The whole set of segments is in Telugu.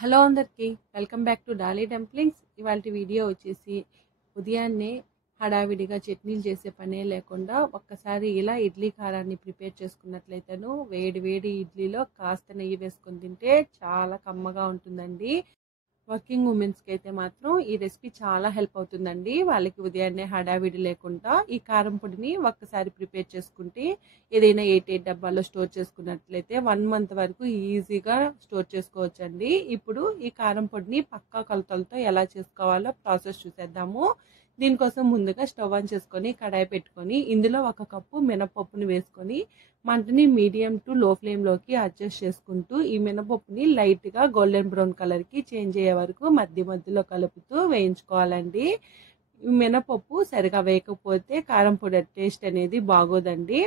హలో అందరికీ welcome back to Dolly dumplings. ఇవాళ వీడియో వచ్చేసి ఉదయాన్నే హడావిడిగా చట్నీలు చేసే పనే లేకుండా ఒక్కసారి ఇలా ఇడ్లీ కారాన్ని ప్రిపేర్ చేసుకున్నట్లయితేను వేడి వేడి ఇడ్లీలో కాస్త నెయ్యి వేసుకొని తింటే చాలా కమ్మగా ఉంటుందండి. వర్కింగ్ ఉమెన్స్కి అయితే మాత్రం ఈ రెసిపీ చాలా హెల్ప్ అవుతుందండి. వాళ్ళకి ఉదయాన్నే హడావిడి లేకుండా ఈ కారం పొడిని ఒక్కసారి ప్రిపేర్ చేసుకుంటే ఏదైనా 8 డబ్బాల్లో స్టోర్ చేసుకున్నట్లయితే 1 మంత్ వరకు ఈజీగా స్టోర్ చేసుకోవచ్చండి. ఇప్పుడు ఈ కారం పొడిని పక్కా కొలతలతో ఎలా చేసుకోవాలో ప్రాసెస్ చూసేద్దాము. దీనికోసం ముందుగా స్టవ్ ఆన్ చేసుకొని కడాయి పెట్టుకొని ఇందులో 1 కప్పు మినపప్పుని వేసుకొని మంటని మీడియం టు లో ఫ్లేమ్లోకి అడ్జస్ట్ చేసుకుంటూ ఈ మినపప్పుని లైట్గా గోల్డెన్ బ్రౌన్ కలర్కి చేంజ్ అయ్యే వరకు మధ్యలో కలుపుతూ వేయించుకోవాలండి. మినపప్పు సరిగా వేయకపోతే కారం పొడి టేస్ట్ అనేది బాగోదండి.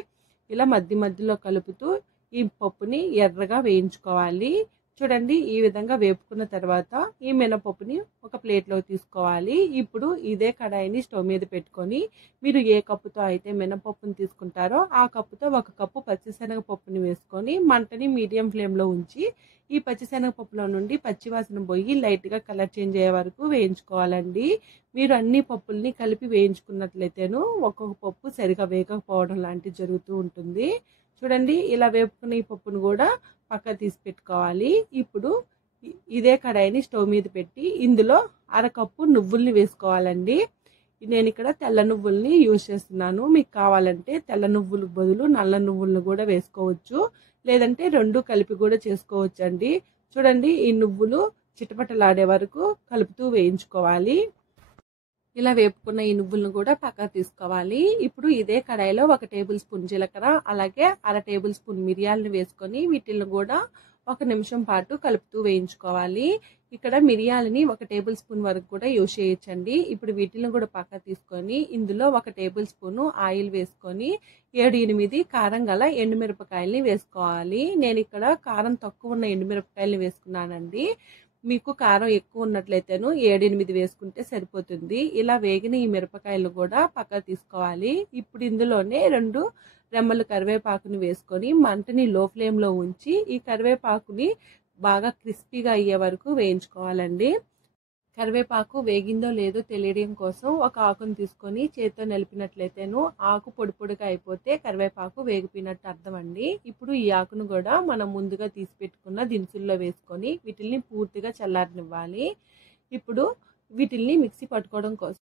ఇలా మధ్యలో కలుపుతూ ఈ పప్పుని ఎర్రగా వేయించుకోవాలి. చూడండి, ఈ విధంగా వేపుకున్న తర్వాత ఈ మినపప్పుని ఒక ప్లేట్లో తీసుకోవాలి. ఇప్పుడు ఇదే కడాయిని స్టవ్ మీద పెట్టుకొని మీరు ఏ కప్పుతో అయితే మినపప్పుని తీసుకుంటారో ఆ కప్పుతో 1 కప్పు పచ్చిశనగపప్పుని వేసుకొని మంటని మీడియం ఫ్లేమ్లో ఉంచి ఈ పచ్చిశనగపప్పులో నుండి పచ్చివాసన పోయి లైట్గా కలర్ చేంజ్ అయ్యే వరకు వేయించుకోవాలండి. మీరు అన్ని పప్పుల్ని కలిపి వేయించుకున్నట్లయితేను ఒక్కొక్క పప్పు సరిగా వేగకపోవడం లాంటివి జరుగుతూ ఉంటుంది. చూడండి, ఇలా వేపుకున్న ఈ పప్పును కూడా పక్క తీసి పెట్టుకోవాలి. ఇప్పుడు ఇదే కడాయిని స్టవ్ మీద పెట్టి ఇందులో 1/2 కప్పు నువ్వుల్ని వేసుకోవాలండి. నేను ఇక్కడ తెల్ల నువ్వుల్ని యూజ్ చేస్తున్నాను. మీకు కావాలంటే తెల్ల నువ్వులకు బదులు నల్ల నువ్వులను కూడా వేసుకోవచ్చు, లేదంటే 2 కలిపి కూడా చేసుకోవచ్చు అండి. చూడండి, ఈ నువ్వులు చిటపటలాడే వరకు కలుపుతూ వేయించుకోవాలి. ఇలా వేపుకున్న ఈ నువ్వులను కూడా పక్కన తీసుకోవాలి. ఇప్పుడు ఇదే కడాయిలో 1 టేబుల్ స్పూన్ జీలకర్ర అలాగే 1/2 టేబుల్ స్పూన్ మిరియాలను వేసుకొని వీటిని కూడా 1 నిమిషం పాటు కలుపుతూ వేయించుకోవాలి. ఇక్కడ మిరియాలని 1 టేబుల్ స్పూన్ వరకు కూడా యూజ్ చేయొచ్చండి. ఇప్పుడు వీటిని కూడా పక్కన తీసుకొని ఇందులో 1 టేబుల్ స్పూన్ ఆయిల్ వేసుకొని 7-8 కారం గల ఎండుమిరపకాయలని వేసుకోవాలి. నేను ఇక్కడ కారం తక్కువ ఉన్న ఎండుమిరపకాయలని వేసుకున్నానండి. మీకు కారం ఎక్కువ ఉన్నట్లయితేను 7-8 వేసుకుంటే సరిపోతుంది. ఇలా వేగిన ఈ మిరపకాయలు కూడా పక్కన తీసుకోవాలి. ఇప్పుడు ఇందులోనే 2 రెమ్మలు కరివేపాకుని వేసుకొని మంటని లో ఫ్లేమ్లో ఉంచి ఈ కరివేపాకుని బాగా క్రిస్పీగా అయ్యే వరకు వేయించుకోవాలండి. కరివేపాకు వేగిందో లేదో తెలియడం కోసం 1 ఆకును తీసుకొని చేతితో నలిపినట్లయితేను ఆకు పొడి పొడిగా అయిపోతే కరివేపాకు వేగిపోయినట్టు అర్థం అండి. ఇప్పుడు ఈ ఆకును కూడా మనం ముందుగా తీసి పెట్టుకున్న దినుసుల్లో వేసుకొని వీటిల్ని పూర్తిగా చల్లారనివ్వాలి. ఇప్పుడు వీటిల్ని మిక్సీ పట్టుకోవడం కోసం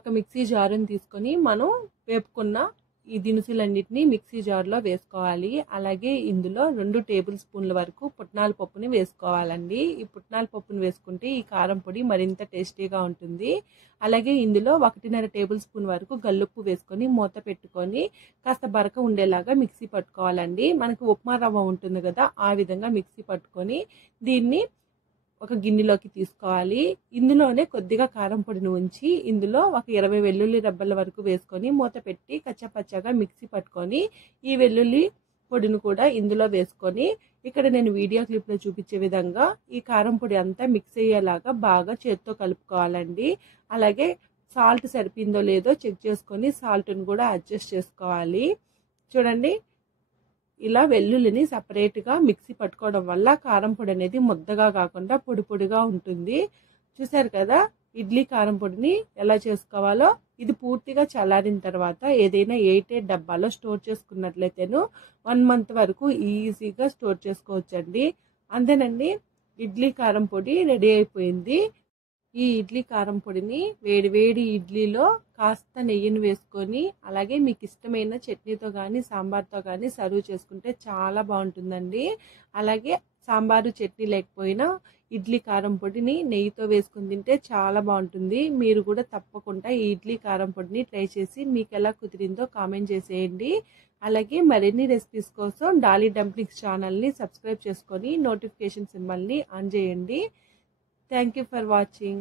ఒక మిక్సీ జారుని తీసుకొని మనం వేపుకున్న ఈ దినుసులన్నిటిని మిక్సీ జార్లో వేసుకోవాలి. అలాగే ఇందులో 2 టేబుల్ స్పూన్ల వరకు పుట్నాల పప్పుని వేసుకోవాలండి. ఈ పుట్నాల పప్పుని వేసుకుంటే ఈ కారం పొడి మరింత టేస్టీగా ఉంటుంది. అలాగే ఇందులో 1.5 టేబుల్ స్పూన్ వరకు గల్లుప్పు వేసుకొని మూత పెట్టుకొని కాస్త బరక ఉండేలాగా మిక్సీ పట్టుకోవాలండి. మనకు ఉప్మా రవ్వ ఉంటుంది కదా, ఆ విధంగా మిక్సీ పట్టుకొని దీన్ని ఒక గిన్నెలోకి తీసుకోవాలి. ఇందులోనే కొద్దిగా కారం పొడిని ఉంచి ఇందులో 20 వెల్లుల్లి రెబ్బల వరకు వేసుకొని మూత పెట్టి కచ్చపచ్చగా మిక్సీ పట్టుకొని ఈ వెల్లుల్లి పొడిని కూడా ఇందులో వేసుకొని ఇక్కడ నేను వీడియో క్లిప్లో చూపించే విధంగా ఈ కారం పొడి అంతా మిక్స్ అయ్యేలాగా బాగా చేత్తో కలుపుకోవాలండి. అలాగే సాల్ట్ సరిపోయిందో లేదో చెక్ చేసుకొని సాల్ట్ని కూడా అడ్జస్ట్ చేసుకోవాలి. చూడండి, ఇలా వెల్లుల్లిని సపరేట్గా మిక్సీ పట్టుకోవడం వల్ల కారం పొడి అనేది ముద్దగా కాకుండా పొడి పొడిగా ఉంటుంది. చూసారు కదా ఇడ్లీ కారం పొడిని ఎలా చేసుకోవాలో. ఇది పూర్తిగా చల్లారిన తర్వాత ఏదైనా 8 డబ్బాలో స్టోర్ చేసుకున్నట్లయితేను 1 మంత్ వరకు ఈజీగా స్టోర్ చేసుకోవచ్చండి. అంతేనండి, ఇడ్లీ కారం పొడి రెడీ అయిపోయింది. ఈ ఇడ్లీ కారం పొడిని వేడి వేడి ఇడ్లీలో కాస్త నెయ్యిని వేసుకొని అలాగే మీకు ఇష్టమైన చట్నీతో కానీ సాంబార్తో కానీ సర్వ్ చేసుకుంటే చాలా బాగుంటుందండి. అలాగే సాంబారు చట్నీ లేకపోయినా ఇడ్లీ కారం పొడిని నెయ్యితో వేసుకుని తింటే చాలా బాగుంటుంది. మీరు కూడా తప్పకుండా ఈ ఇడ్లీ కారం పొడిని ట్రై చేసి మీకు ఎలా కుదిరిందో కామెంట్ చేసేయండి. అలాగే మరిన్ని రెసిపీస్ కోసం డాలీ డంప్లింగ్స్ ఛానల్ని సబ్స్క్రైబ్ చేసుకొని నోటిఫికేషన్ సింబల్ని ఆన్ చేయండి. Thank you for watching.